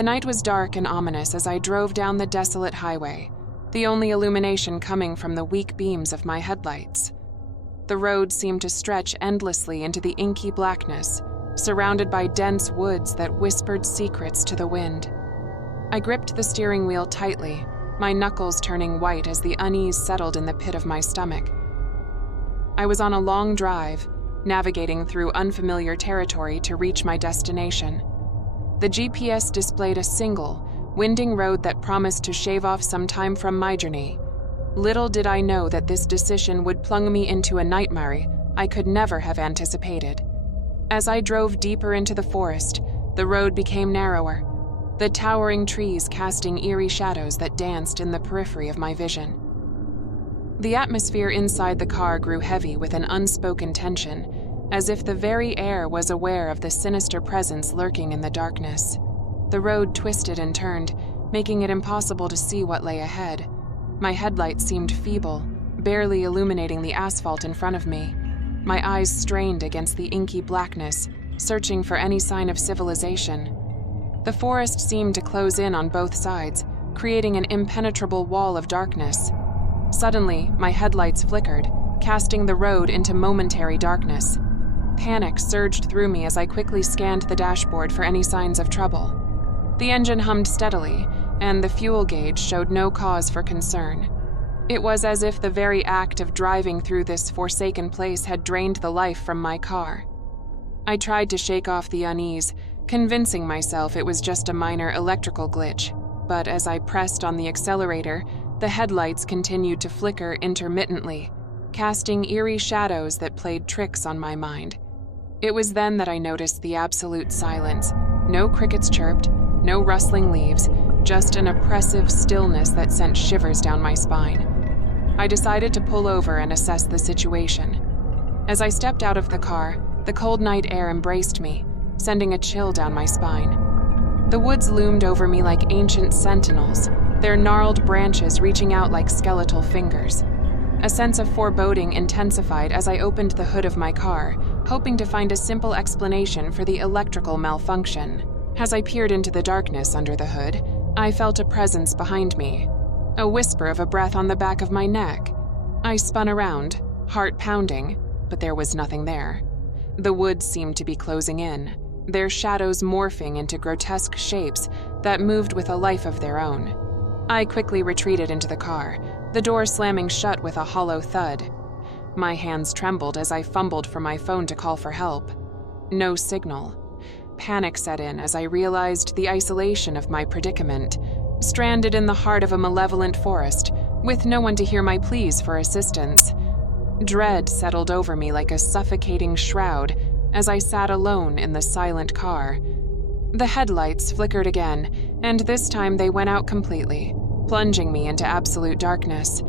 The night was dark and ominous as I drove down the desolate highway, the only illumination coming from the weak beams of my headlights. The road seemed to stretch endlessly into the inky blackness, surrounded by dense woods that whispered secrets to the wind. I gripped the steering wheel tightly, my knuckles turning white as the unease settled in the pit of my stomach. I was on a long drive, navigating through unfamiliar territory to reach my destination. The GPS displayed a single, winding road that promised to shave off some time from my journey. Little did I know that this decision would plunge me into a nightmare I could never have anticipated. As I drove deeper into the forest, the road became narrower, the towering trees casting eerie shadows that danced in the periphery of my vision. The atmosphere inside the car grew heavy with an unspoken tension, as if the very air was aware of the sinister presence lurking in the darkness. The road twisted and turned, making it impossible to see what lay ahead. My headlights seemed feeble, barely illuminating the asphalt in front of me. My eyes strained against the inky blackness, searching for any sign of civilization. The forest seemed to close in on both sides, creating an impenetrable wall of darkness. Suddenly, my headlights flickered, casting the road into momentary darkness. Panic surged through me as I quickly scanned the dashboard for any signs of trouble. The engine hummed steadily, and the fuel gauge showed no cause for concern. It was as if the very act of driving through this forsaken place had drained the life from my car. I tried to shake off the unease, convincing myself it was just a minor electrical glitch, but as I pressed on the accelerator, the headlights continued to flicker intermittently, casting eerie shadows that played tricks on my mind. It was then that I noticed the absolute silence. No crickets chirped, no rustling leaves, just an oppressive stillness that sent shivers down my spine. I decided to pull over and assess the situation. As I stepped out of the car, the cold night air embraced me, sending a chill down my spine. The woods loomed over me like ancient sentinels, their gnarled branches reaching out like skeletal fingers. A sense of foreboding intensified as I opened the hood of my car, hoping to find a simple explanation for the electrical malfunction. As I peered into the darkness under the hood, I felt a presence behind me, a whisper of a breath on the back of my neck. I spun around, heart pounding, but there was nothing there. The woods seemed to be closing in, their shadows morphing into grotesque shapes that moved with a life of their own. I quickly retreated into the car, the door slamming shut with a hollow thud. My hands trembled as I fumbled for my phone to call for help. No signal. Panic set in as I realized the isolation of my predicament, stranded in the heart of a malevolent forest, with no one to hear my pleas for assistance. Dread settled over me like a suffocating shroud as I sat alone in the silent car. The headlights flickered again, and this time they went out completely, plunging me into absolute darkness.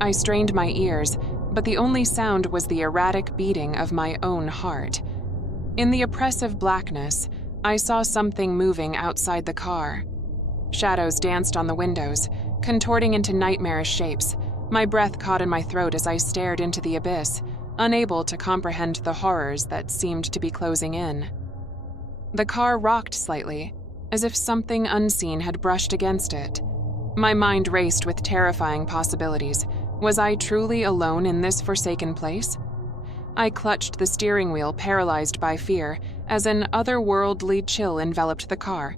I strained my ears, but the only sound was the erratic beating of my own heart. In the oppressive blackness, I saw something moving outside the car. Shadows danced on the windows, contorting into nightmarish shapes. My breath caught in my throat as I stared into the abyss, unable to comprehend the horrors that seemed to be closing in. The car rocked slightly, as if something unseen had brushed against it. My mind raced with terrifying possibilities. Was I truly alone in this forsaken place? I clutched the steering wheel, paralyzed by fear, as an otherworldly chill enveloped the car.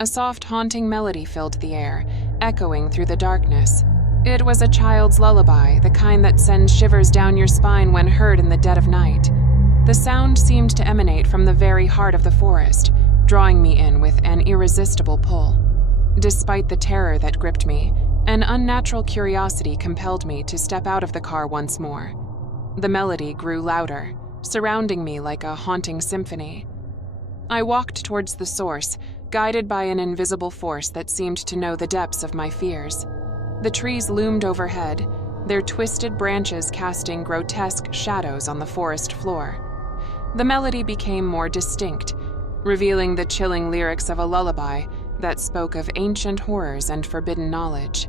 A soft, haunting melody filled the air, echoing through the darkness. It was a child's lullaby, the kind that sends shivers down your spine when heard in the dead of night. The sound seemed to emanate from the very heart of the forest, drawing me in with an irresistible pull. Despite the terror that gripped me, an unnatural curiosity compelled me to step out of the car once more. The melody grew louder, surrounding me like a haunting symphony. I walked towards the source, guided by an invisible force that seemed to know the depths of my fears. The trees loomed overhead, their twisted branches casting grotesque shadows on the forest floor. The melody became more distinct, revealing the chilling lyrics of a lullaby that spoke of ancient horrors and forbidden knowledge.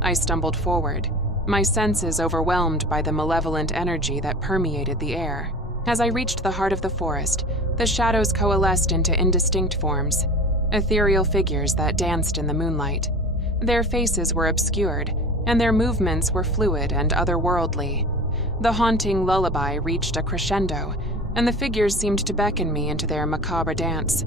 I stumbled forward, my senses overwhelmed by the malevolent energy that permeated the air. As I reached the heart of the forest, the shadows coalesced into indistinct forms. ethereal figures that danced in the moonlight. Their faces were obscured, and their movements were fluid and otherworldly. The haunting lullaby reached a crescendo, and the figures seemed to beckon me into their macabre dance.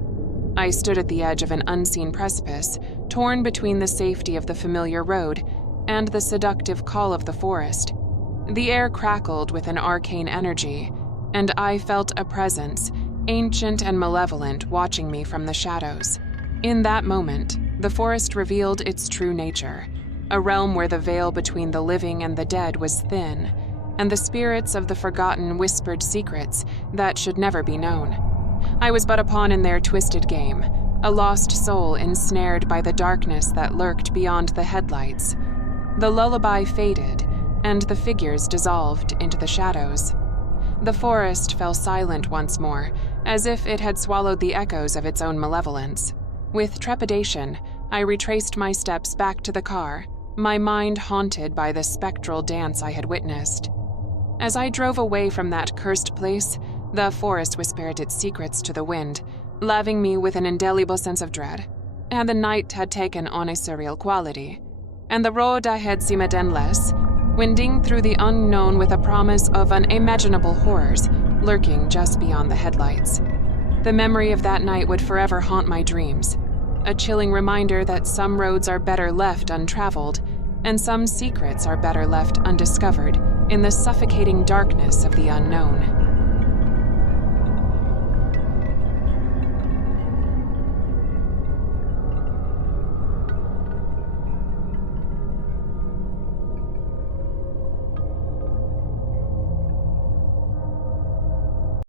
I stood at the edge of an unseen precipice, torn between the safety of the familiar road and the seductive call of the forest. The air crackled with an arcane energy, and I felt a presence, ancient and malevolent, watching me from the shadows. In that moment, the forest revealed its true nature, a realm where the veil between the living and the dead was thin, and the spirits of the forgotten whispered secrets that should never be known. I was but a pawn in their twisted game, a lost soul ensnared by the darkness that lurked beyond the headlights. The lullaby faded, and the figures dissolved into the shadows. The forest fell silent once more, as if it had swallowed the echoes of its own malevolence. With trepidation, I retraced my steps back to the car, my mind haunted by the spectral dance I had witnessed. As I drove away from that cursed place, the forest whispered its secrets to the wind, laving me with an indelible sense of dread. And the night had taken on a surreal quality, and the road ahead seemed endless, winding through the unknown with a promise of unimaginable horrors lurking just beyond the headlights. The memory of that night would forever haunt my dreams, a chilling reminder that some roads are better left untraveled, and some secrets are better left undiscovered in the suffocating darkness of the unknown.